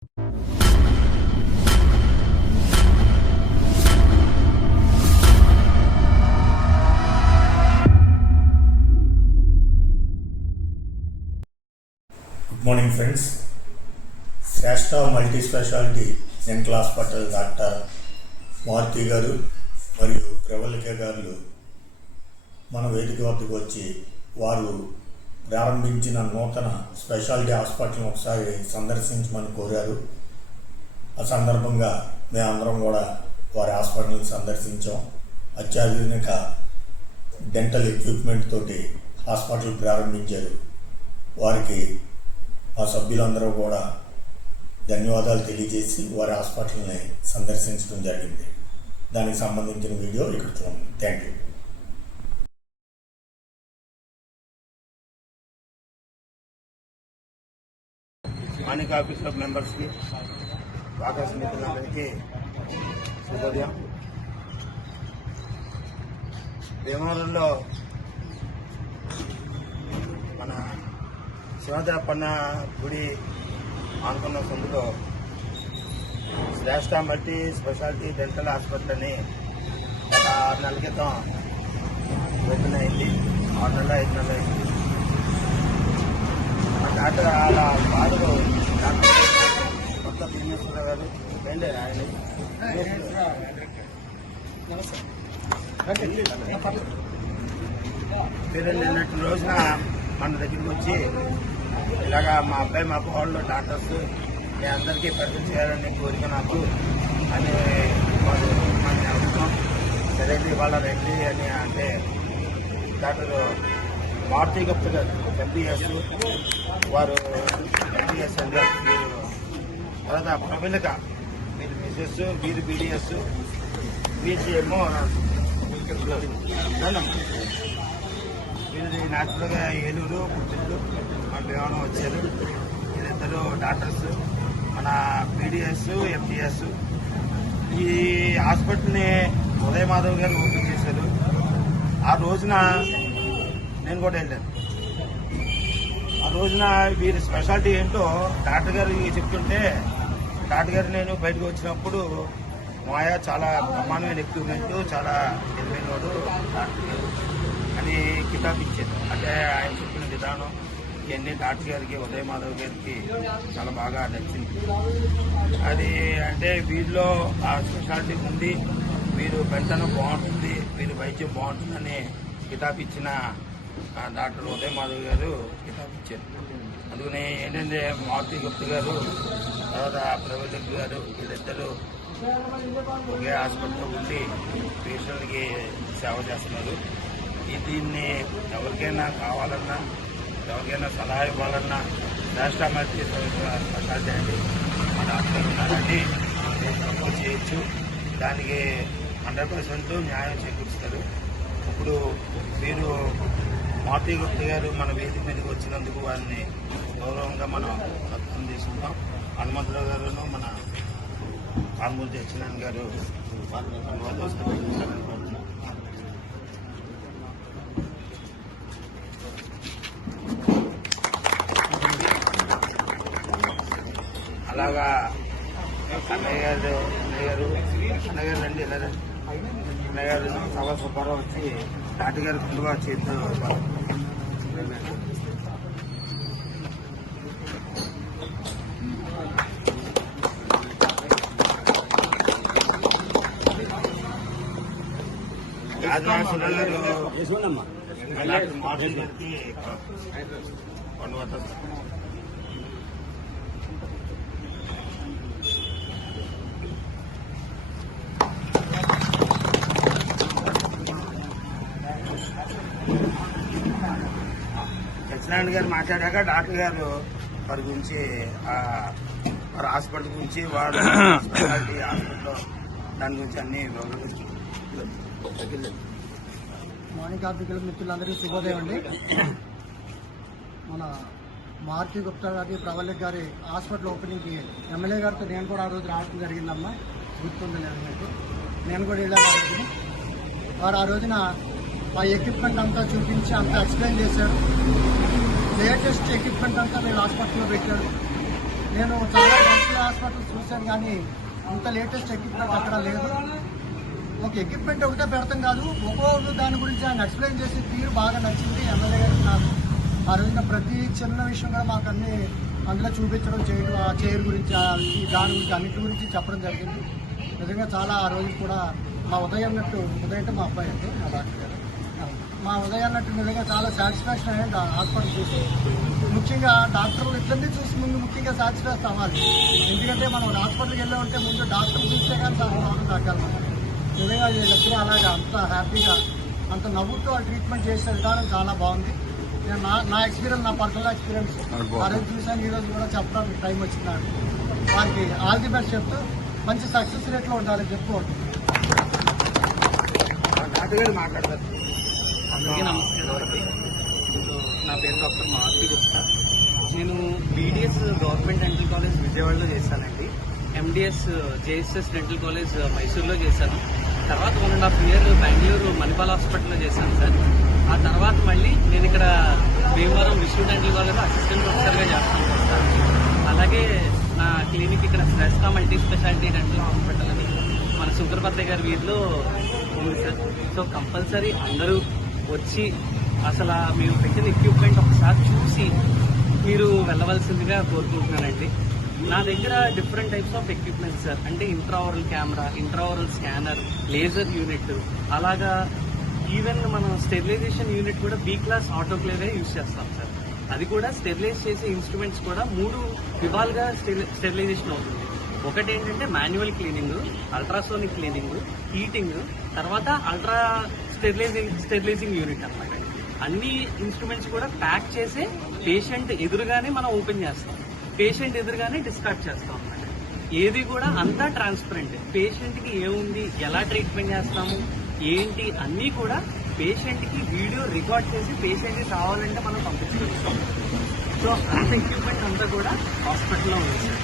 Good morning friends. Shreshta multi speciality dental hospital doctor Maruthi garu మరియు ప్రవళిక గారు మన వేదిక వద్దకు వచ్చి వారు ప్రారంభించిన నూతన స్పెషాలిటీ హాస్పిటల్ని ఒకసారి సందర్శించమని కోరారు. ఆ సందర్భంగా మేమందరం కూడా వారి హాస్పిటల్ని సందర్శించాం. అత్యాధునిక డెంటల్ ఎక్విప్మెంట్ తోటి హాస్పిటల్ ప్రారంభించారు. వారికి ఆ సభ్యులందరూ కూడా ధన్యవాదాలు తెలియజేసి వారి హాస్పిటల్ని సందర్శించడం జరిగింది. దానికి సంబంధించిన వీడియో ఇక్కడ చూడండి. Thank you. Manika office club మెంబర్స్కి, ఆకాశ మిత్రులందరికీ శుభోదయం. భీమవరంలో మన శివద్రప్పన్న గుడి ఆనుకున్న సందులో శ్రేష్ఠ మల్టీ స్పెషాలిటీ డెంటల్ హాస్పిటల్ అని ఒక 6 నెలల క్రితం ఓపెన్ అయింది. 6 నెలలు 5 నెలలు అయింది. డాక్టర్ వాళ్ళ ఫాదరు డాక్టర్ కొత్త భీమేశ్వర గారు ఆయన పేరు నిన్నటి రోజున మన దగ్గరికి వచ్చి ఇలాగా మా అబ్బాయి మా కోళ్ళు డాక్టర్స్ మీ అందరికీ పరిచయం చేయాలని కోరిక నాకు అని వాళ్ళు మనకి అడుగుతాం. సరే ఇవాళ రండి అని అంటే డాక్టర్ మారుతి గుప్తా గారు ఎంబీఎస్, వారు ఎంబీఎస్ అండి. మీరు తర్వాత ప్రవళిక మీరు మిసెస్, మీరు బీడీఎస్, బీసీఎంఓ వీళ్ళది న్యాచురల్గా ఏలూరు పుత్తూరు మన భీమవరం వచ్చారు. వీళ్ళిద్దరు డాక్టర్స్ మన బీడీఎస్, ఎంబీఎస్. ఈ హాస్పిటల్ని ఉదయ మాధవ్ గారు ఓపెన్ చేశారు. ఆ రోజున నేను కూడా వెళ్ళాను. ఆ రోజున వీరి స్పెషాలిటీ ఏంటో డాక్టర్ గారు చెప్తుంటే, డాక్టర్ గారు నేను బయటకు వచ్చినప్పుడు మాయా చాలా బ్రహ్మాండమైన ఎక్విప్మెంట్, చాలా తెలివైనవాడు డాక్టర్ గారు అని కితాబ్ ఇచ్చారు. అంటే ఆయన చెప్పిన విధానం ఇవన్నీ డాక్టర్ గారికి, ఉదయ మాధవ్ గారికి చాలా బాగా నచ్చింది. అది అంటే వీరిలో ఆ స్పెషాలిటీ ఉంది, వీరు వెంటనే బాగుంటుంది, వీరి వైద్యం బాగుంటుందని కితాబ్ ఇచ్చిన డాక్టర్ ఉదయ మాధవ్ గారు కితాబ్ ఇచ్చారు. అందుకని ఏంటంటే మారుతి గుప్తా గారు, తర్వాత ప్రవళిక గారు వీళ్ళిద్దరూ ఒకే హాస్పిటల్లో ఉండి పేషెంట్కి సేవ చేస్తున్నారు. దీన్ని ఎవరికైనా కావాలన్నా, ఎవరికైనా సలహా ఇవ్వాలన్నా శ్రేష్ఠ మల్టీ స్పెషాలిటీ అండి మన హాస్పిటల్ ఉన్నారండి చేయొచ్చు. దానికి 100% న్యాయం చేకూరుస్తారు. ఇప్పుడు మీరు మారుతి గుప్తా గారు మన వేదిక మీదకి వచ్చినందుకు వారిని గౌరవంగా మనం అర్థం చేసుకుంటాం. హనుమంతరావు గారు, మన కాన్మూర్తి సత్యనారాయణ గారు వారిని ధన్యవాదాలు. అలాగా అన్నయ్య గారు రండి, ఇలా రండి. అన్నయ్య గారు సభా సుబ్బారావు వచ్చి డాక్టర్ గారు ముందుగా చేస్తారు. రాజనాథరావు గారు మార్చి గారికి ధన్యవాదాలు. సత్యనారాయణ గారు మాట్లాడాక డాక్టర్ గారు వారి గురించి, వారి హాస్పిటల్ గురించి, వారు స్పెషాలిటీ హాస్పిటల్లో దాని గురించి అన్ని వివరాలు. మానిక ఆఫీస్ క్లబ్ మిత్రులందరికీ శుభోదయం అండి. మన మారుతి గుప్తా గారి, ప్రవళిక గారి హాస్పిటల్ ఓపెనింగ్కి ఎమ్మెల్యే గారితో నేను కూడా ఆ రోజు రావడం జరిగిందమ్మా, గుర్తుంది లేదు. నేను కూడా వెళ్ళాను. వారు ఆ రోజున ఆ ఎక్విప్మెంట్ అంతా చూపించి అంతా ఎక్స్ప్లెయిన్ చేశారు. లేటెస్ట్ ఎక్విప్మెంట్ అంతా నేను హాస్పిటల్లో పెట్టాడు. నేను చాలా డెంటల్ చూశాను కానీ అంత లేటెస్ట్ ఎక్విప్మెంట్ అక్కడ లేదు. ఒక ఎక్విప్మెంట్ ఒకటే పెడతాం కాదు, ఒక్కొక్క దాని గురించి ఆయన ఎక్స్ప్లెయిన్ చేసి తీరు బాగా నచ్చింది ఎమ్మెల్యే గారికి. నాకు ఆ రోజున ప్రతి చిన్న విషయం కూడా మాకు అన్ని అందులో చూపించడం చేయడం, ఆ చైర్ గురించి దాని గురించి అన్నిటి గురించి చెప్పడం జరిగింది. నిజంగా చాలా ఆ రోజు కూడా మా ఉదయం అన్నట్టు, ఉదయం అంటే మా అబ్బాయి అంటే మా డాక్టర్ గారు, మా ఉదయం అన్నట్టు నిజంగా చాలా సాటిస్ఫాక్షన్ అయ్యింది హాస్పిటల్ చూసి. ముఖ్యంగా డాక్టర్లు ఇట్లన్నీ చూసి ముందు ముఖ్యంగా సాటిస్ఫాక్షన్ అవ్వాలి. ఎందుకంటే మనం హాస్పిటల్కి వెళ్ళే ఉంటే ముందు డాక్టర్ చూస్తే కానీ రోగం తగ్గాలి. నిజంగా వీళ్ళిద్దరూ అలాగే అంత హ్యాపీగా అంత నవ్వుతూ ఆ ట్రీట్మెంట్ చేసే విధానం చాలా బాగుంది. నేను నా ఎక్స్పీరియన్స్, నా పర్సనల్ ఎక్స్పీరియన్స్ ఆ రోజు చూసాను, ఈ రోజు కూడా చెప్పడానికి టైం వచ్చింది నాకు. వారికి ఆల్ ది బెస్ట్ చెప్తూ మంచి సక్సెస్ రేట్లో ఉండాలని చెప్పుకోండి. డాక్టర్ గారు మాట్లాడతారు. అందరికీ నమస్కారం అండి. నా పేరు డాక్టర్ మారుతి గుప్తా. నేను బీడీఎస్ గవర్నమెంట్ డెంటల్ కాలేజ్ విజయవాడలో చేశానండి. ఎండిఎస్ జేఎస్ఎస్ డెంటల్ కాలేజ్ మైసూర్లో చేశాను. తర్వాత 1.5 years బెంగళూరు మణిపాల్ హాస్పిటల్లో చేశాను సార్. ఆ తర్వాత మళ్ళీ నేను ఇక్కడ భీమవరం విష్ణు డెంటల్ కాలేజ్లో అసిస్టెంట్ ప్రొఫెసర్గా చేస్తాను సార్. అలాగే నా క్లినిక్ ఇక్కడ శ్రేష్ఠ మల్టీ స్పెషాలిటీ డెంటల్ హాస్పిటల్ అని మన సుందరపత్రి గారి వీధిలో ఉంది సార్. సో కంపల్సరీ అందరూ వచ్చి అసలు మేము పెట్టిన ఎక్విప్మెంట్ ఒకసారి చూసి మీరు వెళ్ళవలసిందిగా కోరుకుంటున్నానండి. నా దగ్గర different types of equipment sir. అంటే intraoral camera, intraoral scanner, laser unit, అలాగా ఈవెన్ మనం స్టెరిలైజేషన్ యూనిట్ కూడా బి క్లాస్ ఆటోక్లేవే యూజ్ చేస్తాం సార్. అది కూడా స్టెరిలైజ్ చేసే ఇన్స్ట్రుమెంట్స్ కూడా 3 విధాలుగా స్టెరిలైజేషన్ అవుతుంది. ఒకటి ఏంటంటే manual cleaning, ultrasonic cleaning, heating, తర్వాత అల్ట్రా స్టెరిలైజింగ్ యూనిట్ అన్నమాట. అన్ని ఇన్స్ట్రుమెంట్స్ కూడా ప్యాక్ చేసి పేషెంట్ ఎదురుగానే మనం ఓపెన్ చేస్తాం, పేషెంట్ ఎదురుగానే డిస్కార్డ్ చేస్తాం అన్నమాట. ఏది కూడా అంతా ట్రాన్స్పరెంట్. పేషెంట్కి ఏముంది, ఎలా ట్రీట్మెంట్ చేస్తాము, ఏంటి అన్నీ కూడా పేషెంట్కి వీడియో రికార్డ్ చేసి పేషెంట్కి కావాలంటే మనం పంపించుకుంటాం. సో అంత ఎక్విప్మెంట్ అంతా కూడా హాస్పిటల్లో ఉంది సార్.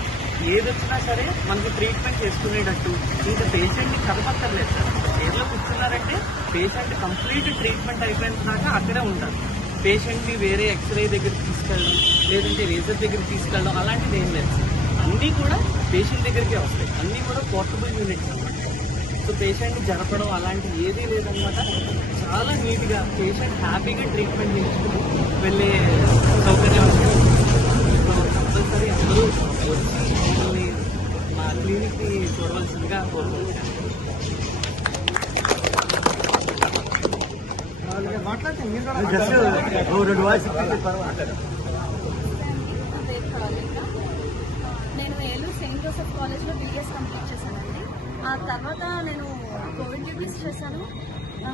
ఏది వచ్చినా సరే మనకి ట్రీట్మెంట్ చేసుకునేటట్టు ఇంకా పేషెంట్ని కదపక్కర్లేదు సార్. ఏదో కూర్చున్నారంటే పేషెంట్ కంప్లీట్ ట్రీట్మెంట్ అయిపోయిన దాకా అక్కడే ఉంటారు. పేషెంట్ని వేరే ఎక్స్రే దగ్గరికి తీసుకెళ్ళడం, లేదంటే రేజర్ దగ్గరికి తీసుకెళ్ళడం అలాంటిది ఏం లేదు సార్. అన్నీ కూడా పేషెంట్ దగ్గరికే వస్తాయి. అన్నీ కూడా పోర్టబుల్ యూనిట్స్ అన్నమాట. సో పేషెంట్ని జరపడం అలాంటివి ఏదీ లేదనమాట. చాలా నీట్గా పేషెంట్ హ్యాపీగా ట్రీట్మెంట్ చేయించుకుని వెళ్ళే సౌకర్యం. సో కంపల్సరీ అందరూ మమ్మల్ని మా క్లినిక్ని చూడవలసిందిగా కోరుకుంటున్నాను. మాట్లాడితే మీరు కూడా నేను ఏలూరు సెయింట్ జోసెఫ్ కాలేజ్లో బీఎస్ కంప్లీట్ చేశానండి. ఆ తర్వాత నేను కోవిడ్ డ్యూటీస్ చేశాను.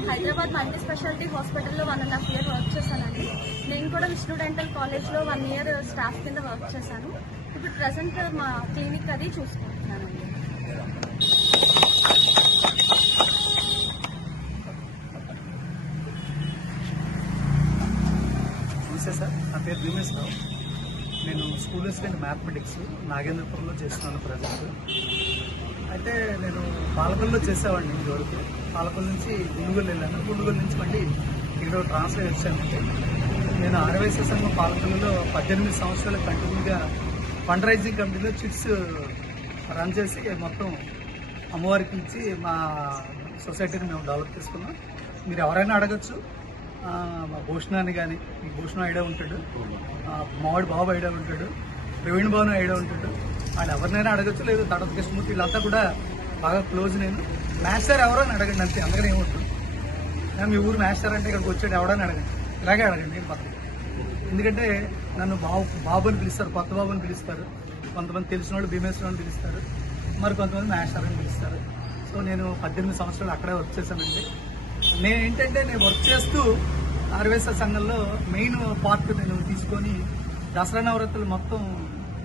హైదరాబాద్ మల్టీ స్పెషాలిటీ హాస్పిటల్లో 1.5 years వర్క్ చేశానండి. నేను కూడా విష్ణు డెంటల్ కాలేజ్లో 1 year స్టాఫ్ కింద వర్క్ చేశాను. ఇప్పుడు ప్రజెంట్ మా క్లినిక్ అది చూసుకుంటున్నానండి. నమస్తే సార్, నా పేరు భీమేష్ రావు. నేను స్కూల్ అసిస్టెంట్ మ్యాథమెటిక్స్ నాగేంద్రపురంలో చేస్తున్నాను ప్రజెంట్. అయితే నేను పాలకొల్లో చేసేవాడిని ఇదివరకు. పాలకొల్లు నుంచి గుండుగోలు వెళ్ళాను. గుండుగోలు నుంచి మళ్ళీ ఇక్కడ ట్రాన్స్ఫర్ వచ్చానంటే నేను ఆర్యవైశ్య సంఘం పాలకొల్లులో 18 సంవత్సరాలు కంటిన్యూగా ఫండ్ రైజింగ్ కమిటీలో చిట్స్ రన్ చేసి మొత్తం అమ్మవారికి ఇచ్చి మా సొసైటీని మేము డెవలప్ చేసుకున్నాం. మీరు ఎవరైనా అడగచ్చు, మా భూషణాన్ని కానీ, ఈ భూషణం ఐడియా ఉంటాడు, మావాడి బాబు ఐడియా ఉంటాడు, ప్రవీణ్ బాబు ఐడియా ఉంటాడు, వాళ్ళు ఎవరినైనా అడగచ్చు. లేదు తడత కృష్ణమూర్తి, వీళ్ళంతా కూడా బాగా క్లోజ్. నేను మాస్టర్ ఎవరో అని అడగండి అంతే, అందుకని ఏమవుతుంది. మీ ఊరు మాస్టర్ అంటే ఇక్కడికి వచ్చాడు ఎవడని అడగండి, ఇలాగే అడగండి. నేను పక్కన, ఎందుకంటే నన్ను బాబు అని పిలుస్తారు, కొత్త బాబు అని పిలుస్తారు, కొంతమంది తెలిసిన వాళ్ళు భీమేశ్వరం అని పిలుస్తారు, మరి కొంతమంది మాస్టర్ అని పిలుస్తారు. సో నేను 18 సంవత్సరాలు అక్కడే వర్క్ చేశానండి. నేను వర్క్ చేస్తూ ఆర్యవైశ్య సంఘంలో మెయిన్ పార్ట్ నేను తీసుకొని దసరా నవరాత్రులు మొత్తం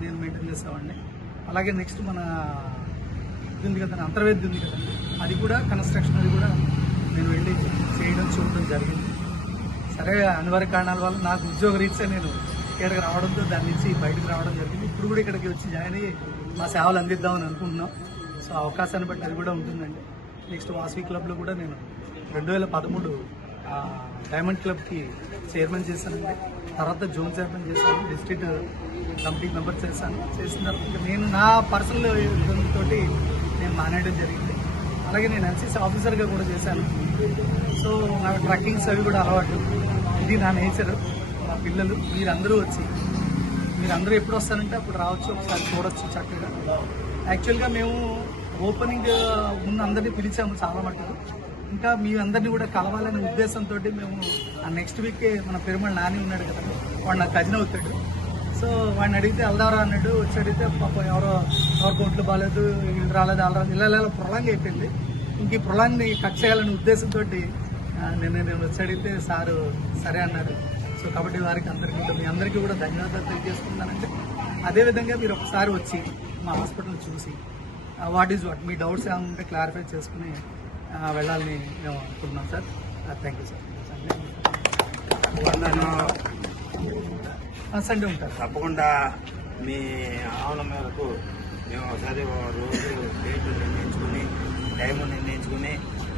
నేను మెయింటైన్ చేసేవాడిని. అలాగే నెక్స్ట్ మన ఇది ఉంది కదండి, అంతర్వేది ఉంది కదండి, అది కూడా కన్స్ట్రక్షన్ అది కూడా నేను వెళ్ళి చేయడం చూడడం జరిగింది. సరే అనివార్య కారణాల వల్ల నాకు ఉద్యోగ రీత్యా నేను ఇక్కడికి రావడంతో దాని నుంచి బయటకు రావడం జరిగింది. ఇప్పుడు కూడా ఇక్కడికి వచ్చి జాయిన్ అయ్యి మా సేవలు అందిద్దామని అనుకుంటున్నాం. సో అవకాశాన్ని బట్టి అది కూడా ఉంటుందండి. నెక్స్ట్ వాసవి క్లబ్లో కూడా నేను 2013 డైమండ్ క్లబ్కి చైర్మన్ చేశానండి. తర్వాత జోన్ చైర్మన్ చేశాను, డిస్ట్రిక్ట్ కమిటీ మెంబర్ చేశాను. చేసిన తర్వాత నేను నా పర్సనల్ ఇబ్బందితో నేను మానేయడం జరిగింది. అలాగే నేను ఎన్సీసీ ఆఫీసర్గా కూడా చేశాను. సో నాకు ట్రక్కింగ్స్ అవి కూడా అలవాటు. ఇది నా నేచర్. మా పిల్లలు మీరందరూ ఎప్పుడు వస్తారంటే అప్పుడు రావచ్చు, ఒకసారి చూడొచ్చు చక్కగా. యాక్చువల్గా మేము ఓపెనింగ్ ముందు అందరినీ పిలిచాము చాలా మటుకు. ఇంకా మీ అందరినీ కూడా కలవాలనే ఉద్దేశంతో మేము ఆ నెక్స్ట్ వీకే మన పెరుమల నాని ఉన్నాడు కదా, వాడు నాకు కజిన్ అవుతాడు. సో వాడిని అడిగితే వెళ్దారా అన్నాడు. వచ్చి అడిగితే పాపం ఎవరి కోట్లు బాగాలేదు, వీళ్ళు రాలేదు, ఇలా ప్రొలాంగ్ అయిపోయింది. ఇంక ఈ ప్రొలాంగ్ని కట్ చేయాలనే ఉద్దేశంతో నేను వచ్చి అడిగితే సారు సరే అన్నారు. సో కాబట్టి వారికి మీ అందరికీ కూడా ధన్యవాదాలు తెలియజేస్తున్నానంటే, అదేవిధంగా మీరు ఒకసారి వచ్చి మా హాస్పిటల్ చూసి వాట్ మీ డౌట్స్ ఏమైనా ఉంటే క్లారిఫై చేసుకుని వెళ్ళాలని మేము అనుకుంటున్నాం sir. Thank you sir. Sunday ఉంటారు తప్పకుండా మీ ఆహ్వానం మేరకు మేము ఒకసారి రోజు డేట్ నిర్ణయించుకుని టైం నిర్ణయించుకుని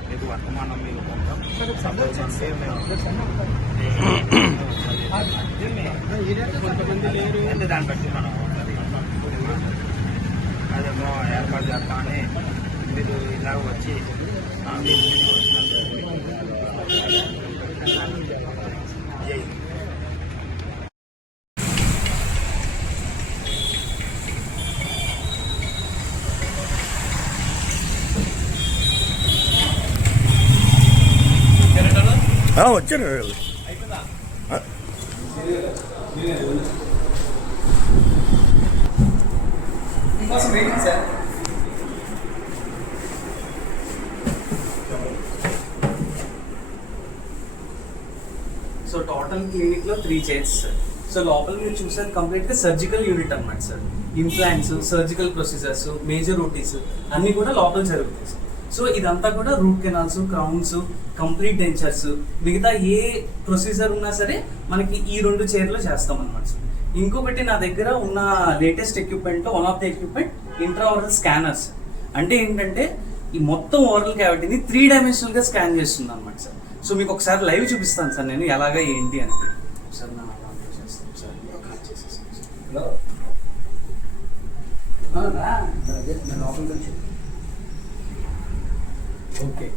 మీకు వర్తమానం మీకు పంపాం. అంటే దాన్ని బట్టి మనం అదేమో ఏర్పాటు చేస్తామని మీరు ఇలా వచ్చి జై వచ్చారు వీళ్ళు. సో టోటల్ క్లినిక్ లో 3 చైర్స్ సార్. సో లోపల మీరు చూసారు కంప్లీట్ గా సర్జికల్ యూనిట్ అన్నమాట sir. Implants, surgical procedures, major ఓటీస్ అన్ని కూడా లోపల జరుగుతాయి సార్. సో ఇదంతా కూడా route canals, crowns, complete dentures, మిగతా ఏ ప్రొసీజర్ ఉన్నా సరే మనకి ఈ 2 చైర్లో చేస్తాం అన్నమాట సార్. ఇంకొకటి నా దగ్గర ఉన్న latest equipment, one of the equipment ఇంట్రాఓరల్ scanners. అంటే ఏంటంటే ఈ మొత్తం ఓరల్ క్యావిటీని 3 డైమెన్షనల్ గా స్కాన్ చేస్తుంది అనమాట సార్. సో మీకు ఒకసారి లైవ్ చూపిస్తాను సార్ నేను ఎలాగా ఏంటి అని సార్. నా చేస్తాను సార్. ఓకే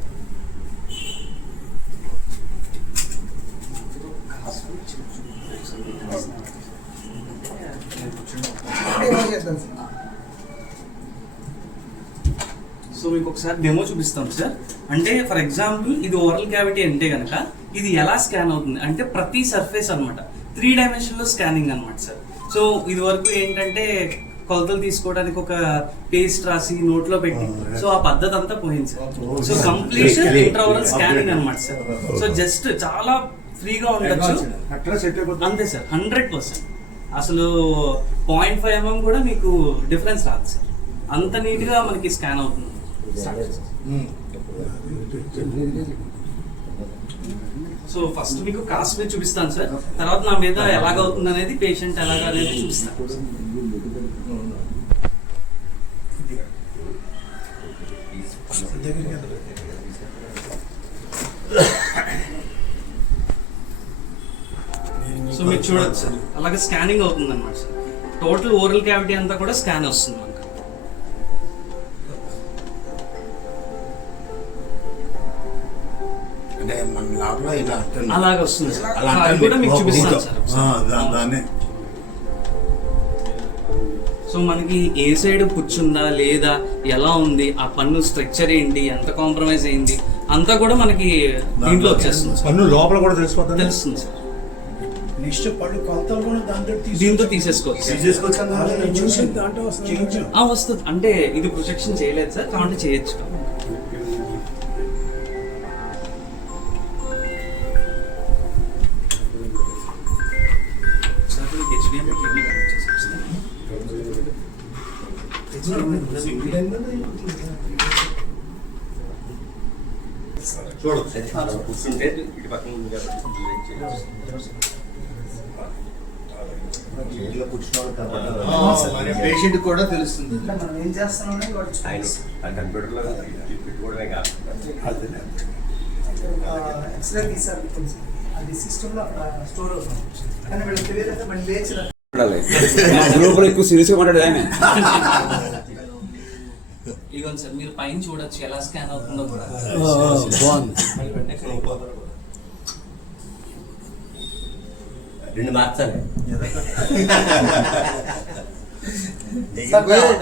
సో మీకు ఒకసారి డెమో చూపిస్తాం సార్. అంటే ఫర్ ఎగ్జాంపుల్ ఇది ఓరల్ క్యావిటీ అంటే కనుక ఇది ఎలా స్కాన్ అవుతుంది అంటే ప్రతి సర్ఫేస్ అనమాట 3 డైమెన్షన్లో స్కానింగ్ అనమాట సార్. సో ఇది వరకు ఏంటంటే కొలతలు తీసుకోవడానికి ఒక పేస్ట్ రాసి నోట్లో పెట్టి, సో ఆ పద్ధతి అంతా పోయింది సార్. సో కంప్లీట్ ఇంట్రాఓరల్ స్కానింగ్ అనమాట సార్. సో జస్ట్ చాలా ఫ్రీగా ఉండొచ్చు అంతే సార్. 100% అసలు 0.5 mm కూడా మీకు డిఫరెన్స్ రాదు సార్. అంత నీట్గా మనకి స్కాన్ అవుతుంది. సో ఫస్ట్ మీకు కాస్ట్ మీద చూపిస్తాను సార్. తర్వాత నా మీద ఎలాగవుతుంది అనేది, పేషెంట్ ఎలాగ అనేది చూపిస్తాను. సో మీరు చూడొచ్చు సార్, అలాగే స్కానింగ్ అవుతుంది అనమాట సార్. టోటల్ ఓరల్ క్యావిటీ అంతా కూడా స్కాన్ వస్తుంది మనకు. అంటే మన లోపల ఇలా అలాగే వస్తుంది సార్. అది కూడా మీకు చూపిస్తాను సార్. సో మనకి ఏ సైడ్ పుచ్చుందా లేదా, ఎలా ఉంది, ఆ పన్ను స్ట్రక్చర్ ఏంటి, ఎంత కాంప్రమైజ్ అయింది అంతా కూడా మనకి దీంట్లో వచ్చేస్తుంది. పన్ను లోపల కూడా తెలుస్తుంది సార్. నెక్స్ట్ పళ్ళు కొలతలు కూడా దీంతో తీసేసుకోవచ్చు. వస్తుంది. అంటే ఇది ప్రొజెక్షన్ చేయలేదు సార్, కాబట్టి చేయొచ్చు. పేషెంట్ కూడా తెలుస్తుంది. మనం ఏం చేస్తున్నాం కంప్యూటర్ లో పెట్టుకోవడమే కాదు. ఎక్స్రే తీసారు మీకు తెలుసు, అది సిస్టంలో అక్కడ స్టోర్ అవుతుంది. కానీ వీళ్ళకి తెలియదంటే మళ్ళీ లేచి గ్రూపులో ఎక్కువ సీరియస్గా మాట్లాడేది ఆయన. ఇదిగోండి సార్, మీరు పైన చూడొచ్చు ఎలా స్కాన్ అవుతుందో కూడా. రెండు మార్చాలి.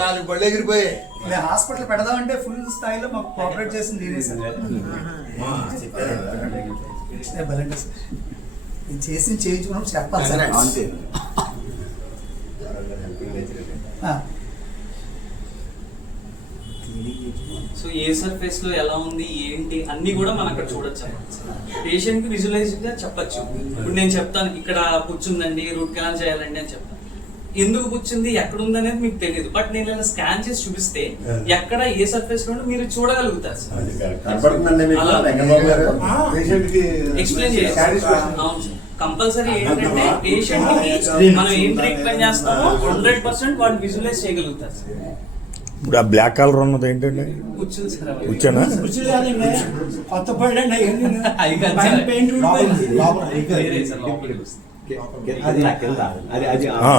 నాలుగు బళ్ళు ఎగిరిపోయాయి. మేము హాస్పిటల్ పెడదామంటే ఫుల్ స్థాయిలో మాకు కోఆపరేట్ చేసింది నేనే సార్. బలంగా సార్ ఇది చేసి చేయించుకున్నప్పుడు చెప్పాలి సార్. అంతే. సో ఏ సర్ఫేస్ లో ఎలా ఉంది ఏంటి అన్ని కూడా మనం అక్కడ చూడొచ్చు. పేషెంట్ కి విజువలైజ్ గా చెప్పచ్చు. ఇప్పుడు నేను చెప్తాను ఇక్కడ పుచ్చుందండి, రూట్ కెనాల్ చేయాలండి అని చెప్తాను. ఎందుకు పుచ్చింది, ఎక్కడ ఉంది అనేది మీకు తెలియదు. బట్ నేను ఇలా స్కాన్ చేసి చూపిస్తే ఎక్కడ ఏ సర్ఫేస్ లో మీరు చూడగలుగుతారు సార్. ఎక్స్ప్లెయిన్ చేయాలి. అవును సార్, కంపల్సరీ ఏంటంటే పేషెంట్ కి మనం ఏం ట్రీట్మెంట్ చేస్తామో 100% వాళ్ళు విజువలైజ్ చేయగలుగుతారు సార్. ఇప్పుడు ఆ బ్లాక్ కలర్ ఉన్నది ఏంటండి? కూర్చుంది సార్, అవి. కూర్చోనా? కొత్త పళ్ళు అవి కాదు సార్. పెయింట్ వేరే సార్, లోపలికి వస్తుంది. ఆ.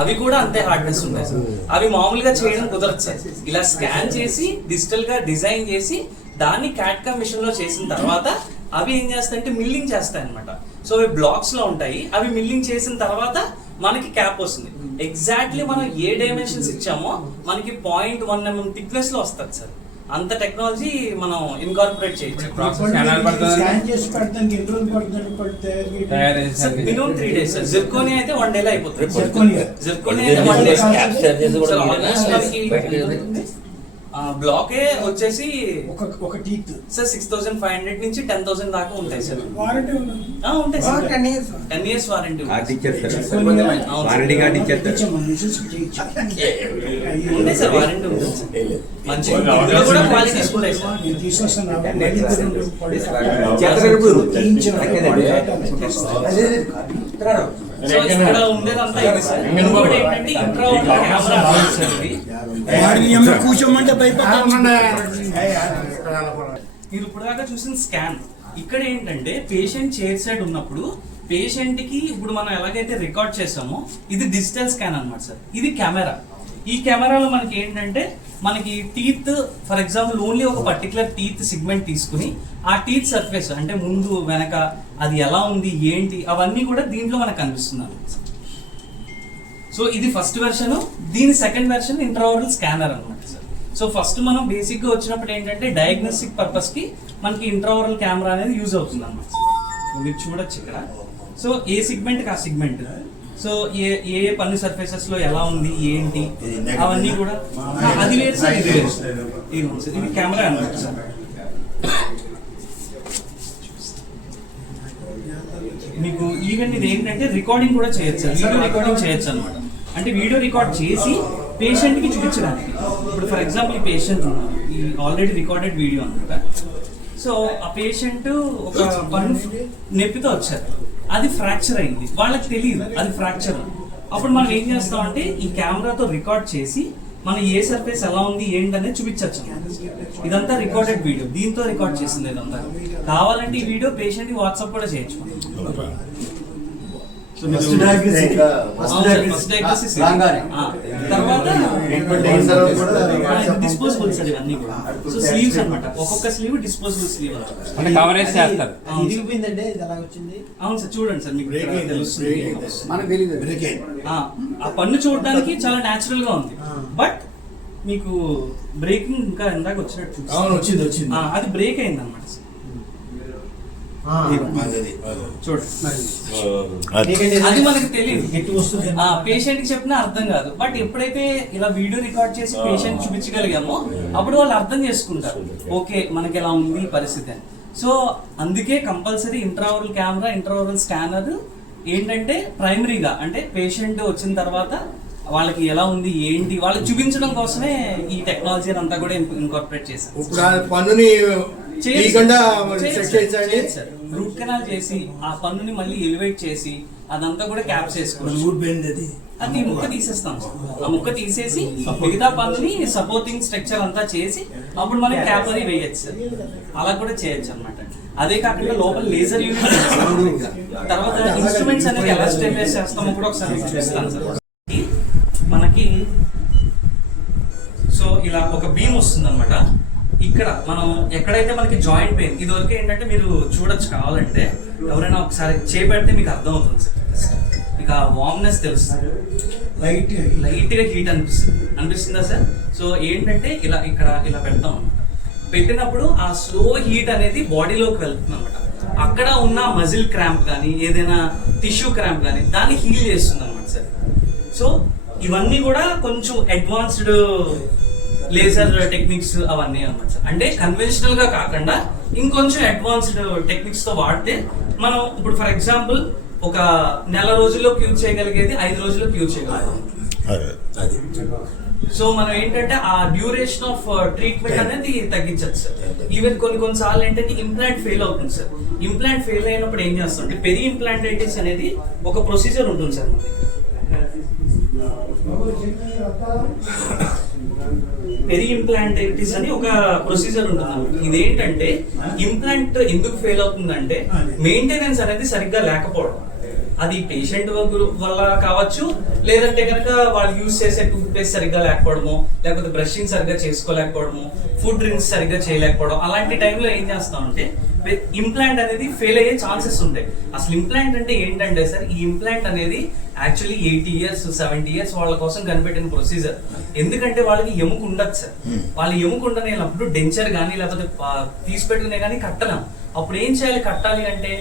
అవి కూడా అంతే హార్డ్నెస్ ఉంటాయి సార్. అవి మామూలుగా చేయడం కుదరదు సార్. ఇలా స్కాన్ చేసి డిజిటల్ గా డిజైన్ చేసి దాన్ని క్యాట్కా మిషన్ లో చేసిన తర్వాత అవి ఏం చేస్తాయంటే మిల్లింగ్ చేస్తాయి అనమాట. సో అవి బ్లాక్స్ లో ఉంటాయి. అవి మిల్లింగ్ చేసిన తర్వాత మనకి క్యాప్ వస్తుంది. ఎగ్జాక్ట్లీ మనం ఏ డైమెన్షన్స్ ఇచ్చామో మనకి 0.1 mm థిక్నెస్ లో వస్తుంది సార్. అంత టెక్నాలజీ మనం ఇన్కార్పొరేట్ చేయొచ్చు. Minimum 3 days sir. జిర్కోనియా అయితే 1 day లో అయిపోతుంది. జిర్కోనియా అయితే 1 day. బ్లాకే వచ్చేసి ఒక టీత్ సార్ 6,500 నుంచి 10,000 దాకా ఉంటాయి సార్. ఉంటాయి సార్. 10 years వారంటీ ఉంటాయి సార్. వారంటీ ఉంటుంది సార్. మంచి కూడా క్వాలిటీస్ ఉంటాయి సార్. సో ఇక్కడ ఉండేదంతా ఇది సార్. ఇంకోటి ఏంటంటే ఇంట్రావెల్ కెమెరా సార్. ఇది కూర్చోమంటే మీరు ఇప్పుడు దాకా చూసిన స్కాన్. ఇక్కడ ఏంటంటే పేషెంట్ చైర్ సైడ్ ఉన్నప్పుడు పేషెంట్ కి ఇప్పుడు మనం ఎలాగైతే రికార్డ్ చేసామో ఇది డిజిటల్ స్కాన్ అన్నమాట సార్. ఇది కెమెరా. ఈ కెమెరాలో మనకి ఏంటంటే మనకి టీత్ ఫర్ ఎగ్జాంపుల్ ఓన్లీ ఒక పర్టికులర్ టీత్ సిగ్మెంట్ తీసుకుని ఆ టీత్ సర్ఫేస్ అంటే ముందు వెనక అది ఎలా ఉంది ఏంటి అవన్నీ కూడా దీంట్లో మనకు కనిపిస్తుంది అన్నమాట. సో ఇది ఫస్ట్ వెర్షన్. దీని సెకండ్ వెర్షన్ ఇంట్రావరల్ స్కానర్ అన్నమాట సార్. సో ఫస్ట్ మనం బేసిక్ గా వచ్చినప్పుడు ఏంటంటే డయాగ్నోస్టిక్ పర్పస్ కి మనకి ఇంట్రావరల్ కెమెరా అనేది యూజ్ అవుతుంది అన్నమాట. మీరు చూడొచ్చు ఇక్కడ. సో ఏ సిగ్మెంట్ కి ఆ సిగ్మెంట్, సో ఏ ఏ పన్ను సర్ఫేసెస్ లో ఎలా ఉంది ఏంటి అవన్నీ కూడా అది వేరు సార్, ఇది వేరు సార్. ఇది కెమెరా అన్నమాట సార్. మీకు ఈవెన్ ఇది ఏంటంటే రికార్డింగ్ కూడా చేయొచ్చు సార్. వీడియో రికార్డింగ్ చేయొచ్చు అనమాట. అంటే వీడియో రికార్డ్ చేసి పేషెంట్ కి చూపించడానికి. ఇప్పుడు ఫర్ ఎగ్జాంపుల్ ఈ పేషెంట్ ఈ ఆల్రెడీ రికార్డెడ్ వీడియో అనమాట. సో ఆ పేషెంట్ ఒక పన్ను నొప్పితో వచ్చారు, అది ఫ్రాక్చర్ అయింది, వాళ్ళకి తెలియదు అది ఫ్రాక్చర్. అప్పుడు మనం ఏం చేస్తామంటే ఈ కెమెరాతో రికార్డ్ చేసి మనం ఏ సర్ఫేస్ ఎలా ఉంది ఏంటనేది చూపించచ్చు. ఇదంతా రికార్డెడ్ వీడియో, దీంతో రికార్డ్ చేసింది ఇదంతా. కావాలంటే ఈ వీడియో పేషెంట్ కి వాట్సాప్ కూడా చేయొచ్చు. తర్వాత డిస్పోజబుల్ సార్ ఇవన్నీ కూడా. సో స్లీవ్స్ అన్నమాట, ఒక్కొక్క స్లీవ్ డిస్పోజబుల్ స్లీవ్ కవరేజ్ చేస్తారు. అవును సార్, చూడండి సార్ మీకు తెలుస్తుంది. బ్రేక్ ఆ పన్ను చూడడానికి చాలా న్యాచురల్ గా ఉంది, బట్ మీకు బ్రేకింగ్ ఇంకా ఇందాక వచ్చినట్టు వచ్చింది అది బ్రేక్ అయింది అనమాట. అది మనకు తెలియదు, పేషెంట్ కి చెప్పినా అర్థం కాదు. బట్ ఎప్పుడైతే ఇలా వీడియో రికార్డ్ చేసి పేషెంట్ చూపించగలిగామో అప్పుడు వాళ్ళు అర్థం చేసుకుంటారు, ఓకే మనకి ఎలా ఉంది పరిస్థితి అని. సో అందుకే compulsory intraoral camera, intraoral scanner ఏంటంటే ప్రైమరీగా అంటే పేషెంట్ వచ్చిన తర్వాత వాళ్ళకి ఎలా ఉంది ఏంటి వాళ్ళకి చూపించడం కోసమే ఈ టెక్నాలజీ అంతా కూడా ఇన్కార్పొరేట్ చేశాను. ఇప్పుడు ఆ పన్నుని తీయకుండా సెట్ చేయించండి. రూట్ కెనాల్ చేసి ఆ పన్నుని మళ్ళీ ఎలివేట్ చేసి అదంతా కూడా క్యాప్స్ వేసుకోవచ్చు. ఊరు పోయింది అది. అది ముక్క తీసేస్తాం సార్. ఆ ముక్క తీసేసి మిగతా పన్నుని సపోర్టింగ్ స్ట్రక్చర్ అంతా చేసి అప్పుడు మనం క్యాప్ అది వేయచ్చు సార్. అలా కూడా చేయొచ్చు అన్నమాట. అదే కాకుండా లోపల లేజర్ యూనిట్ తర్వాత ఇన్స్ట్రుమెంట్స్ అనేది ఎలా స్టెబిలైజ్ చేస్తామో కూడా ఒకసారి మీకు చూపిస్తాను సార్. మనకి సో ఇలా ఒక బీమ్ వస్తుంది అనమాట. ఇక్కడ మనం ఎక్కడైతే మనకి జాయింట్ పెయిన్ ఇది వరకు ఏంటంటే మీరు చూడొచ్చు కావాలంటే ఎవరైనా ఒకసారి చేపెడితే మీకు అర్థం అవుతుంది సార్. మీకు ఆ వార్మ్నెస్ తెలుస్తుంది, లైట్ గా హీట్ అనిపిస్తుందా సార్? సో ఏంటంటే ఇలా ఇక్కడ ఇలా పెడతాం అనమాట. పెట్టినప్పుడు ఆ స్లో హీట్ అనేది బాడీలోకి వెళ్తుంది అనమాట. అక్కడ ఉన్న మజిల్ క్రాంప్ కానీ ఏదైనా టిష్యూ క్రాంప్ కానీ దాన్ని హీల్ చేస్తుంది అనమాట సార్. సో ఇవన్నీ కూడా కొంచెం అడ్వాన్స్డ్ లేజర్ టెక్నిక్స్ అవన్నీ అన్నమాట సార్. అంటే కన్వెన్షనల్ గా కాకుండా ఇంకొంచెం అడ్వాన్స్డ్ టెక్నిక్స్ తో వాడితే మనం ఇప్పుడు ఫర్ ఎగ్జాంపుల్ ఒక నెల రోజుల్లో క్యూర్ చేయగలిగేది 5 రోజుల్లో క్యూర్ చేయగలుగుతాం. సో మనం ఏంటంటే ఆ డ్యూరేషన్ ఆఫ్ ట్రీట్మెంట్ అనేది తగ్గించచ్చు సార్. ఈవెన్ కొన్నిసార్లు ఏంటంటే ఇంప్లాంట్ ఫెయిల్ అవుతుంది సార్. ఇంప్లాంట్ ఫెయిల్ అయినప్పుడు ఏం చేస్తాం అంటే పెరి ఇంప్లాంటైటిస్ అనేది ఒక ప్రొసీజర్ ఉంటుంది సార్. పెరి ఇంప్లాంటైటిస్ అని ఒక ప్రొసీజర్ ఉంటుంది. ఇదేంటంటే ఇంప్లాంట్ ఎందుకు ఫెయిల్ అవుతుందంటే మెయింటెనెన్స్ అనేది సరిగ్గా లేకపోవడం. అది పేషెంట్ వల్ల కావచ్చు, లేదంటే కనుక వాళ్ళు యూజ్ చేసే టూత్ పేస్ట్ సరిగ్గా లేకపోవడము, లేకపోతే బ్రషింగ్ సరిగ్గా చేసుకోలేకపోవడము, ఫుడ్ డ్రింక్స్ సరిగ్గా చేయలేకపోవడం. అలాంటి టైంలో ఏం చేస్తామంటే ఇంప్లాంట్ అనేది ఫెయిల్ అయ్యే ఛాన్సెస్ ఉంటాయి. అసలు ఇంప్లాంట్ అంటే ఏంటంటే సార్, ఈ ఇంప్లాంట్ అనేది యాక్చువల్లీ 80 years 70 years వాళ్ళ కోసం కనిపెట్టిన ప్రొసీజర్. ఎందుకంటే వాళ్ళకి ఎముక ఉండదు సార్. వాళ్ళు ఎముక ఉండనేటప్పుడు డెంచర్ కానీ లేకపోతే తీసి పెట్టుకునే కానీ కట్టలేం. అప్పుడు ఏం చేయాలి? కట్టాలి అంటే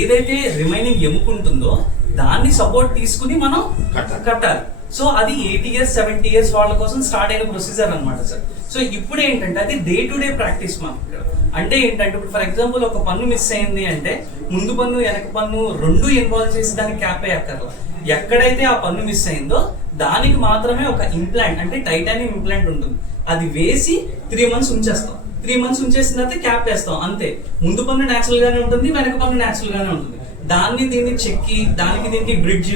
ఏదైతే రిమైనింగ్ ఎముక ఉంటుందో దాన్ని సపోర్ట్ తీసుకుని మనం కట్టాలి. సో అది 80 years 70 years వాళ్ళ కోసం స్టార్ట్ అయిన ప్రొసీజర్ అనమాట సార్. సో ఇప్పుడు ఏంటంటే అది డే టు డే ప్రాక్టీస్ మాకు. అంటే ఏంటంటే ఇప్పుడు ఫర్ ఎగ్జాంపుల్ ఒక పన్ను మిస్ అయింది అంటే ముందు పన్ను వెనక పన్ను రెండు ఇన్వాల్వ్ చేసి దానికి క్యాప్ అయ్యక్కర్లా. ఎక్కడైతే ఆ పన్ను మిస్ అయిందో దానికి మాత్రమే ఒక ఇంప్లాంట్ అంటే టైటానియం ఇంప్లాంట్ ఉంటుంది. అది వేసి 3 months ఉంచేస్తాం. 3 months ఉంచేసిన తర్వాత క్యాప్ వేస్తాం అంతే. ముందు పన్ను న్యాచురల్ గానే ఉంటుంది, వెనక పన్ను న్యాచురల్ గానే ఉంటుంది. దాన్ని దీన్ని చెక్కి దానికి దీనికి బ్రిడ్జ్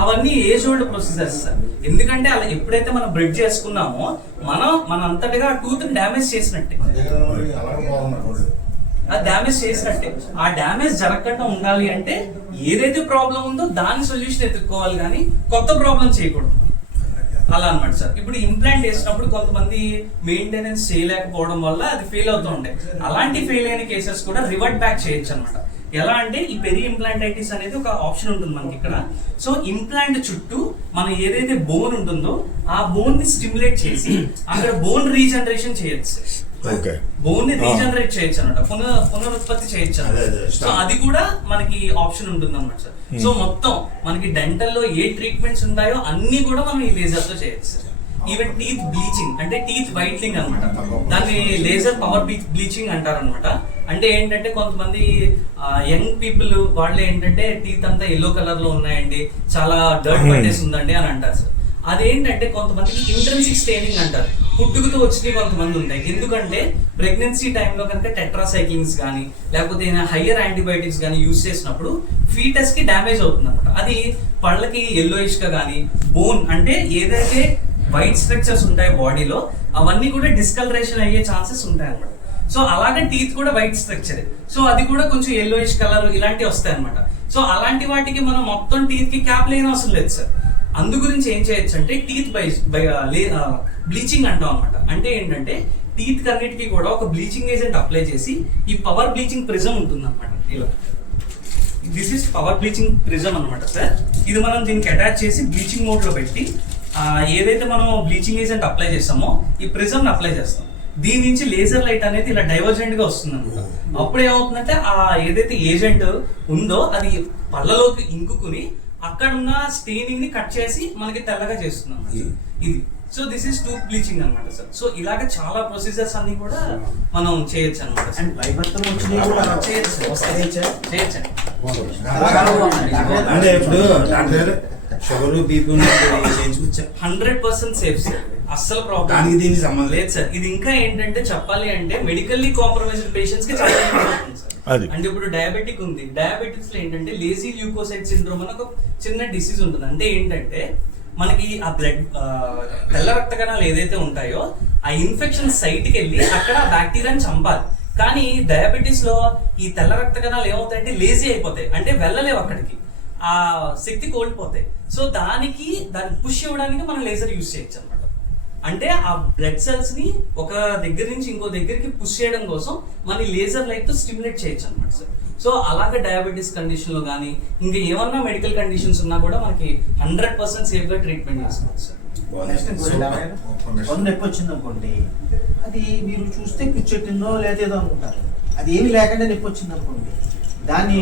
అవన్నీ ఏజ్ ఓల్డ్ ప్రొసీజర్స్ సార్. ఎందుకంటే అలా ఎప్పుడైతే మనం బ్రిడ్జ్ చేసుకున్నామో మన అంతటిగా టూత్ డ్యామేజ్ చేసినట్టే. ఆ డ్యామేజ్ చేసినట్టే. ఆ డ్యామేజ్ జరగకుండా ఉండాలి అంటే ఏదైతే ప్రాబ్లం ఉందో దాని సొల్యూషన్ ఎత్తుక్కోవాలి, కానీ కొత్త ప్రాబ్లం చేయకూడదు. అలా అనమాట సార్. ఇప్పుడు ఇంప్లాంట్ వేసినప్పుడు కొంతమంది మెయింటెనెన్స్ చేయలేకపోవడం వల్ల అది ఫెయిల్ అవుతూ ఉంటాయి. అలాంటి ఫెయిల్ అయిన కేసెస్ కూడా రివర్ట్ బ్యాక్ చేయొచ్చు అనమాట. ఎలా అంటే ఈ పెరి ఇంప్లాంటైటిస్ అనేది ఒక ఆప్షన్ ఉంటుంది మనకి ఇక్కడ. సో ఇంప్లాంట్ చుట్టూ మనం ఏదైతే బోన్ ఉంటుందో ఆ బోన్ ని స్టిమ్యులేట్ చేసి అక్కడ బోన్ రీజనరేషన్ చేయొచ్చు. బోన్ ని రీజనరేట్ చేయొచ్చు అనమాట, పునరుత్పత్తి చేయొచ్చు అనమాట. సో అది కూడా మనకి ఆప్షన్ ఉంటుంది అనమాట సార్. సో మొత్తం మనకి డెంటల్ లో ఏ ట్రీట్మెంట్స్ ఉంటాయో అన్ని కూడా మనం ఈ లేజర్ తో చేయొచ్చు సార్. ఈవెన్ టీత్ బ్లీచింగ్ అంటే టీత్ వైట్నింగ్ అనమాట, దాన్ని లేజర్ పవర్ బ్లీచింగ్ అంటారు అనమాట. అంటే ఏంటంటే కొంతమంది యంగ్ పీపుల్ వాళ్ళు ఏంటంటే టీత్ అంతా ఎల్లో కలర్ లో ఉన్నాయండి, చాలా డర్ట్ పట్టేసి ఉందండి అని అంటారు సార్. అదేంటంటే కొంతమందికి ఇంట్రెన్సిక్ స్టెయినింగ్ అంటారు, పుట్టుకతో వచ్చి కొంతమంది ఉంటాయి. ఎందుకంటే ప్రెగ్నెన్సీ టైంలో కనుక టెట్రాసైక్లిన్స్ కానీ లేకపోతే హయ్యర్ యాంటీబయాటిక్స్ కానీ యూజ్ చేసినప్పుడు ఫీటస్ కి డ్యామేజ్ అవుతుంది అనమాట. అది పళ్ళకి ఎల్లోయిష్ గా కానీ బోన్ అంటే ఏదైతే వైట్ స్ట్రక్చర్స్ ఉంటాయి బాడీలో అవన్నీ కూడా డిస్కలరేషన్ అయ్యే ఛాన్సెస్ ఉంటాయి అనమాట. సో అలాగే టీత్ కూడా వైట్ స్ట్రక్చర్, సో అది కూడా కొంచెం ఎల్లోయిష్ కలర్ ఇలాంటివి వస్తాయి అనమాట. సో అలాంటి వాటికి మనం మొత్తం టీత్ కి క్యాప్ లేని అవసరం లేదు సార్. అందు గురించి ఏం చేయొచ్చు అంటే టీత్ బ్లీచింగ్ అంటాం అనమాట. అంటే ఏంటంటే టీత్ అన్నిటికీ కూడా ఒక బ్లీచింగ్ ఏజెంట్ అప్లై చేసి ఈ పవర్ బ్లీచింగ్ ప్రిజం ఉంటుంది అనమాట. ఇలా this is power bleaching prism అనమాట సార్. ఇది మనం దీనికి అటాచ్ చేసి బ్లీచింగ్ మోడ్ లో పెట్టి ఏదైతే మనం బ్లీచింగ్ ఏజెంట్ అప్లై చేస్తామో ఈ ప్రిజం అప్లై చేస్తాం. దీని నుంచి లేజర్ లైట్ అనేది ఇలా డైవర్జెంట్ గా వస్తుంది అనమాట. అప్పుడు ఏమవుతుందంటే ఆ ఏదైతే ఏజెంట్ ఉందో అది పళ్ళలోకి ఇంకుకుని అక్కడ ఉన్న స్టెయినింగ్ ని కట్ చేసి మనకి తెల్లగా చేస్తున్నాం ఇది. So this is tooth bleaching అనమాట సార్. సో ఇలాగ చాలా ప్రొసీజర్స్ అన్ని కూడా మనం చేయొచ్చు అనమాట. అంటే ఇప్పుడు షుగర్ బీపీ చేయించుకొచ్చా 100% సేఫ్ సార్, అస్సలు ప్రాబ్లం దానికి దీనికి సంబంధం లేదు సార్. ఇది ఇంకా ఏంటంటే చెప్పాలి అంటే మెడికల్లీ కాంప్రమైజ్డ్ పేషెంట్స్ కి చాలా ఇంపార్టెంట్ సార్. అది. అంటే ఇప్పుడు డయాబెటిక్ ఉంది, డయాబెటిక్స్ లో ఏంటంటే లేజీ ల్యూకోసైడ్ సిండ్రోమ్ అని ఒక చిన్న డిసీజ్ ఉంటుంది. అంటే ఏంటంటే మనకి ఆ బ్లడ్ తెల్ల రక్త కణాలు ఏదైతే ఉంటాయో ఆ ఇన్ఫెక్షన్ సైట్ కి వెళ్ళి అక్కడ బ్యాక్టీరియాని చంపాలి. కానీ డయాబెటీస్ లో ఈ తెల్ల రక్త కణాలు ఏమవుతాయంటే లేజీ అయిపోతాయి, అంటే వెళ్ళలేవు అక్కడికి, ఆ శక్తి కోల్పోతాయి. సో దాన్ని పుష్ ఇవ్వడానికి మనం లేజర్ యూజ్ చేయొచ్చు అనమాట. అంటే ఆ బ్లడ్ సెల్స్ ని ఒక దగ్గర నుంచి ఇంకో దగ్గరికి పుష్ చేయడం కోసం మన లేజర్ లైట్ తో స్టిమ్యులేట్ చేయొచ్చు అనమాట సార్. సో అలాగే డయాబెటీస్ కండిషన్ లో కానీ ఇంకా ఏమన్నా మెడికల్ కండిషన్స్ ఉన్నా కూడా మనకి 100% సేఫ్ గా ట్రీట్మెంట్ చేస్తున్నాం సార్. నొప్పి వచ్చింది అనుకోండి, అది మీరు చూస్తే పిచ్చెట్టిందో లేదా ఏదో అనుకుంటారు. అది ఏమి లేకుండా నొప్పి వచ్చింది అనుకోండి, దాన్ని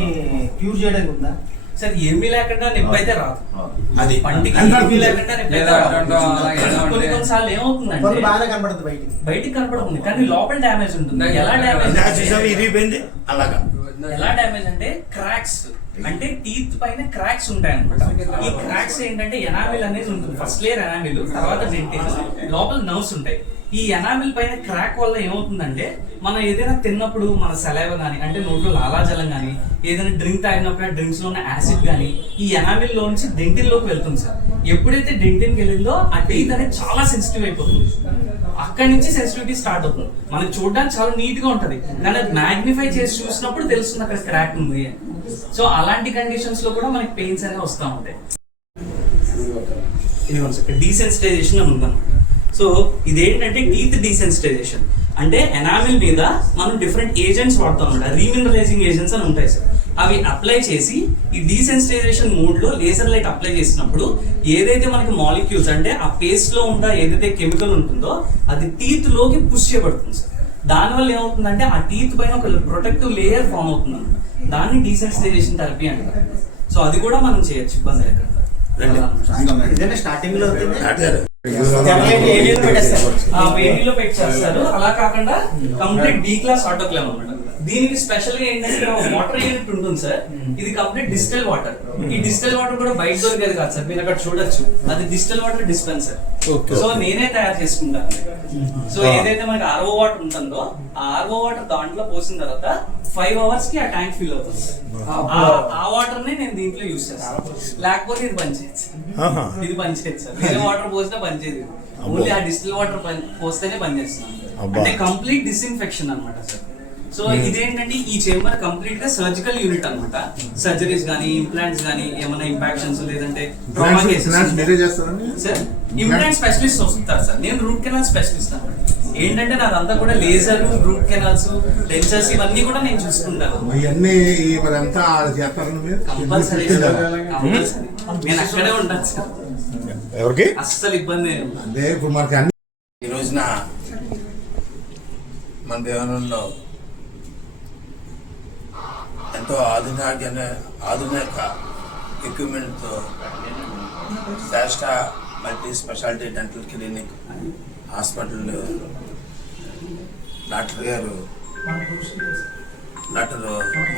క్యూర్ చేయడానికి ఉందా సార్? ఏమీ లేకుండా నొప్పి అయితే రాదు, అది పంటికి ఏమీ లేకుండా నొప్పి అయితే రాదు. కొన్నిసార్లు ఏమవుతుందంటే బాగానే కనబడుతుంది బయటికి కనపడుతుంది కానీ లోపల డ్యామేజ్ ఉంటుంది. ఎలా డ్యామేజ్ ఇరిగిపోయింది అలాగా. ఎలా డ్యామేజ్ అంటే క్రాక్స్, అంటే టీత్ పైన క్రాక్స్ ఉంటాయి అనమాట. ఈ క్రాక్స్ ఏంటంటే ఎనామిల్ అనేది ఉంటుంది, ఫస్ట్ లేయర్ ఎనామిల్, తర్వాత డెంటిన్, లోపల నర్వ్స్ ఉంటాయి. ఈ ఎనామిల్ పైన క్రాక్ వల్ల ఏమవుతుందంటే మనం ఏదైనా తిన్నప్పుడు మన సలైవ కానీ అంటే నోట్లో లాలాజలం కానీ ఏదైనా డ్రింక్ తాగినప్పుడు ఆ డ్రింక్స్ లో ఉన్న యాసిడ్ కానీ ఈ ఎనామిల్ లో నుంచి డెంటిన్ లోకి వెళ్తుంది సార్. ఎప్పుడైతే డెంటిన్ కి వెళ్ళిందో ఆ టీత్ అనేది చాలా సెన్సిటివ్ అయిపోతుంది. అక్కడి నుంచి సెన్సిటివిటీ స్టార్ట్ అవుతుంది. మనకి చూడడానికి చాలా నీట్ గా ఉంటది కానీ అది మ్యాగ్నిఫై చేసి చూసినప్పుడు తెలుస్తుంది అక్కడ క్రాక్ ఉంది. సో అలాంటి కండిషన్స్ లో కూడా మనకి పెయిన్స్ అనేవి వస్తూ ఉంటాయి. డీసెన్సిటైజేషన్ అని ఉందన్నమాట. సో ఇదేంటంటే టీత్ డీసెన్సిటైజేషన్ అంటే ఎనామిల్ మీద మనం డిఫరెంట్ ఏజెంట్స్ వాడతాం అనమాట. రీమినరలైజింగ్ ఏజెంట్స్ అని ఉంటాయి సార్. అవి అప్లై చేసి ఈ డీసెన్సిటైజేషన్ మోడ్ లో లేజర్ లైట్ అప్లై చేసినప్పుడు ఏదైతే మనకి మాలిక్యూల్స్ అంటే ఆ పేస్ట్ లో ఉన్న ఏదైతే కెమికల్ ఉంటుందో అది టీత్ లోకి పుష్ చేయబడుతుంది సార్. దానివల్ల ఏమవుతుందంటే ఆ టీత్ పైన ఒక ప్రొటెక్టివ్ లేయర్ ఫామ్ అవుతుంది అనమాట. దాన్ని డీసెన్సిటైజేషన్ థెరపీ అంటారు. సో అది కూడా మనం చేయొచ్చు, ఇబ్బంది లేకుండా. స్టార్టింగ్ లో వేడిలో పెట్టేస్తారు. అలా కాకుండా కంప్లీట్ బి క్లాస్ ఆటోక్లేవ్ అనమాట. దీనికి స్పెషల్ గా ఏంటంటే వాటర్ యూనిట్ ఉంటుంది సార్. ఇది కంప్లీట్ డిస్టిల్ వాటర్. ఈ డిస్టిల్ వాటర్ కూడా బయట దొరికేది కాదు సార్, మీరు అక్కడ చూడొచ్చు. అది డిస్టిల్ వాటర్ డిస్పెన్సర్. సో నేనే తయారు చేసుకుంటాను. సో ఏదైతే మనకి ఆర్ఓ వాటర్ ఉంటుందో ఆ ఆర్ఓ వాటర్ దాంట్లో పోసిన తర్వాత 5 hours కి ఆ ట్యాంక్ ఫిల్ అవుతుంది సార్. ఆ వాటర్ ని నేను దీంట్లో యూజ్ చేస్తాను. లేకపోతే ఇది పనిచేయదు సార్. ఇది పనిచేయదు సార్. వేరే వాటర్ పోసినా పనిచేయదు. ఓన్లీ ఆ డిస్టిల్ వాటర్ పోస్తేనే పనిచేస్తున్నాను. అంటే కంప్లీట్ డిస్ఇన్ఫెక్షన్ అనమాట సార్. సో ఇదేంటంటే ఈ చేంబర్ కంప్లీట్ గా సర్జికల్ యూనిట్ అనమాట. సర్జరీస్ గానీ ఇంప్లాంట్స్ గానీ ఏమైనా ఇంపాక్షన్స్ లేదంటే trauma cases sir implant specialist వస్తారు సార్. నేను రూట్ కెనాల్ స్పెషలిస్ట్ అనమాట. ఏంటంటే నాదంతా కూడా లేజర్, రూట్ కెనాల్స్, డెన్చర్స్ ఇవన్నీ కూడా నేను చూసుకుంటాను. కంపల్సరీ నేను అక్కడే ఉంటాను సార్. ఎవరికి అస్సలు ఇబ్బంది ఈ రోజున మన దేవాలయంలో ఎంతో ఆధునిక ఎక్విప్మెంట్తో Shreshta multi speciality dental clinic hospital doctor garu doctor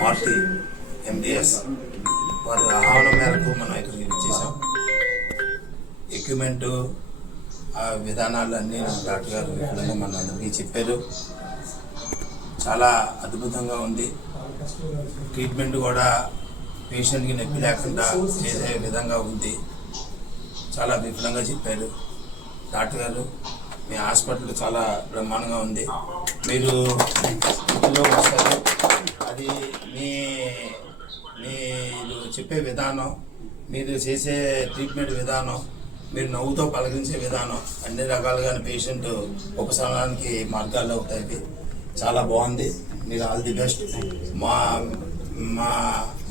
Maruthi MDS వారి ఆహ్వానం మేరకు మనం ఇక్కడికి ఇచ్చేసాం. ఎక్విప్మెంటు ఆ విధానాలు అన్నీ డాక్టర్ గారు విఫలంగా మన అందరికీ చెప్పారు. చాలా అద్భుతంగా ఉంది. ట్రీట్మెంట్ కూడా పేషెంట్కి నొప్పి లేకుండా చేసే విధంగా ఉంది. చాలా విఫలంగా చెప్పారు డాక్టర్ గారు. మీ హాస్పిటల్ చాలా బ్రహ్మాండంగా ఉంది. మీరు ఇంట్లో వస్తారు, అది మీరు చెప్పే విధానం, మీరు చేసే ట్రీట్మెంట్ విధానం, మీరు నవ్వుతో పలకరించే విధానం అన్ని రకాలుగా పేషెంట్ ఉపశమనానికి మార్గాలు అవుతాయి. చాలా బాగుంది. మీరు ఆల్ ది బెస్ట్. మా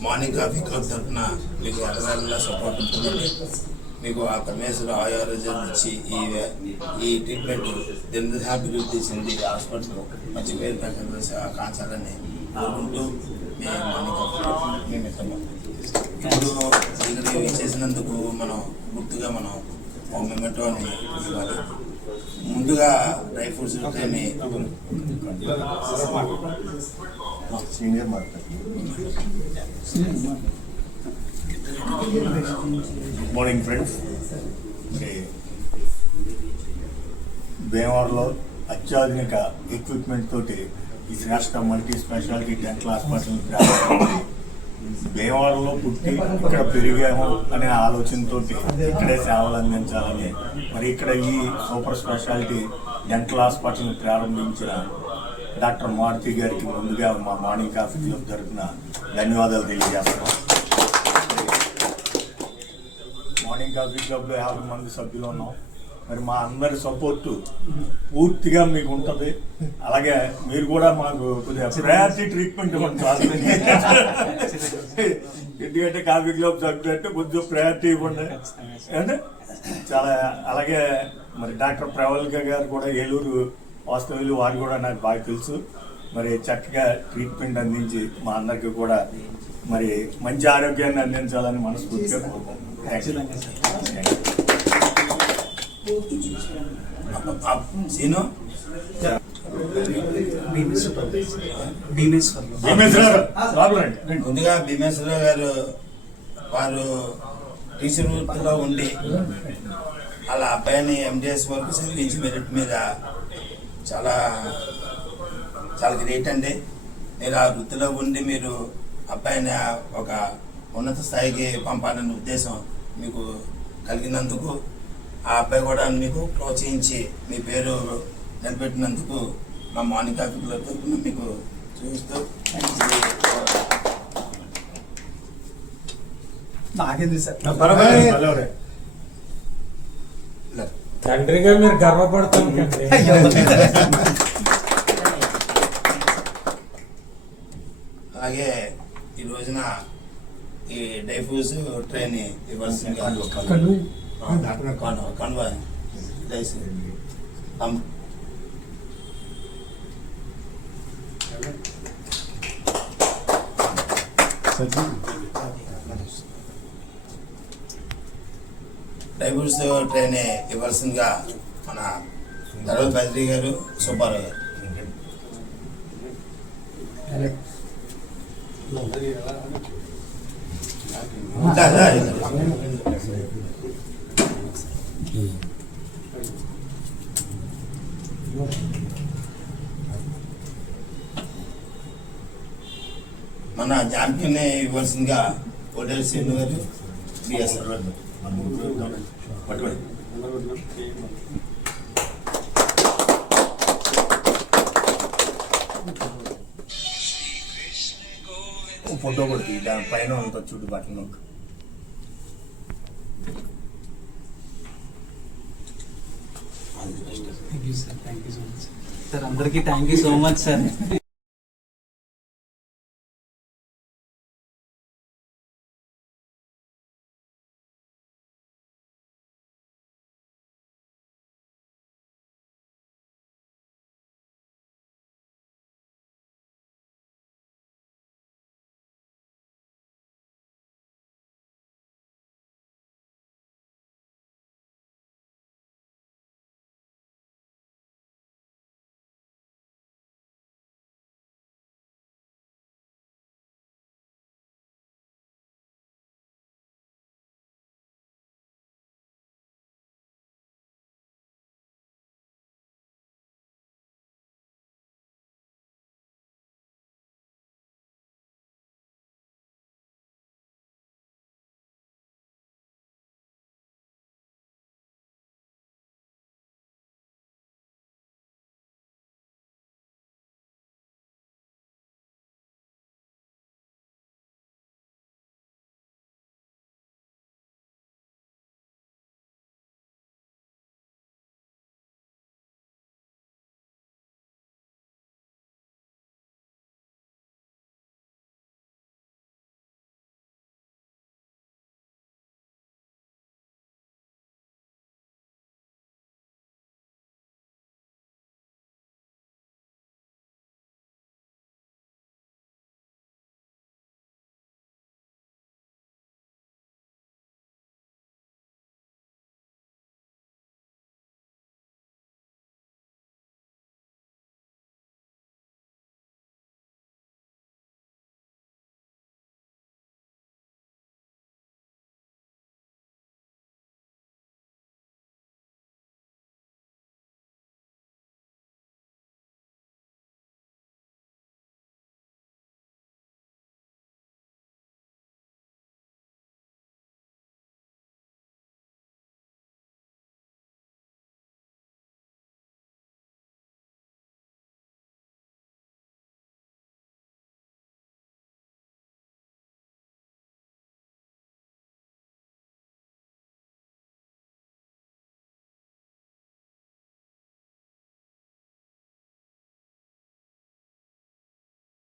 మార్నింగ్ కాఫీ క్లబ్ తరఫున మీకు ఎల్లవేళలా సపోర్ట్ ఉంటుందండి. మీకు ఆ పరమేశ్వర ఆరోగ్యాలు ఇచ్చి ఈ ట్రీట్మెంట్ దినదభివృద్ధి చెంది హాస్పిటల్ మంచి పేరు కాంచాలని కోరుకుంటూ మేము ఇస్తాము. ఇప్పుడు దగ్గర చేసినందుకు మనం గుర్తుగా మనం ఒక మెమెంటో అని ఇవ్వాలి. ముందుగా డ్రై ఫ్రూట్స్ ఏమి సీనియర్ మార్నింగ్ ఫ్రెండ్స్. భీమవరంలో అత్యాధునిక ఎక్విప్మెంట్ తోటి ఈ శ్రేష్ఠ మల్టీ స్పెషాలిటీ డెంటల్ హాస్పిటల్ ప్రారంభించి భీమవరంలో పుట్టి ఇక్కడ పెరిగాము అనే ఆలోచనతో ఇక్కడే సేవలు అందించాలని మరి ఇక్కడ ఈ సూపర్ స్పెషాలిటీ డెంటల్ హాస్పిటల్ ప్రారంభించిన డాక్టర్ మారుతి గారికి ముందుగా మా మార్నింగ్ కాఫీ క్లబ్ తరఫున ధన్యవాదాలు తెలియజేస్తున్నాం. మార్నింగ్ కాఫీ క్లబ్లో 50 మంది సభ్యులు ఉన్నాం. మరి మా అందరి సపోర్టు పూర్తిగా మీకు ఉంటుంది. అలాగే మీరు కూడా మాకు కొద్దిగా ప్రయారిటీ ట్రీట్మెంట్ ఇవ్వండి. ఎందుకంటే కాఫీ క్లబ్ సభ్యులంటే కొద్దిగా ప్రయారిటీ ఇవ్వండి అంటే చాలా. అలాగే మరి డాక్టర్ ప్రవల్క గారు కూడా ఏలూరు వాస్తవ్యులు, వారు కూడా నాకు బాగా తెలుసు. మరి చక్కగా ట్రీట్మెంట్ అందించి మా అందరికీ కూడా మరి మంచి ఆరోగ్యాన్ని అందించాలని మనస్ఫూర్తిగా ముందుగా భీమేశ్వరరావు గారు వారు టీచర్ వృత్తిలో ఉండి అలా అబ్బాయిని ఎండిఎస్ వరకు చదివించి మెరిట్ మీద చాలా చాలా గ్రేట్ అండి. మీరు ఆ వృత్తిలో ఉండి మీరు అబ్బాయిని ఒక ఉన్నత స్థాయికి పంపాలనే ఉద్దేశం మీకు కలిగినందుకు, ఆ అబ్బాయి కూడా మీకు ప్రోత్సహించి మీ పేరు నిలబెట్టినందుకు మా మార్నింగ్ కాఫీ క్లబ్ తరఫున మీకు చూస్తూ నాకేంది సార్ తండ్రిగా మీరు గర్వపడతాం. అలాగే ఈ రోజున ఈ డైఫ్యూజ్ ట్రైన్ ఇవ్వాల్సిందిగా కన్వాయ్ డైఫ్యూజ్ ట్రైన్ ఇవ్వాల్సిందిగా మన ధరవ బద్రి గారు, సుబ్బారావు గారు. మన జాంపియన్ ఇవ్వాల్సిందిగా కోటేరు శ్రీను గారు, బిఎస్ఆర్ పట్టుకోండి. ఫోటో కొడుతుంది దాని పైన ఉంటుంది చుట్టూ బట్టలు. సార్ అందరికీ thank you so much sir.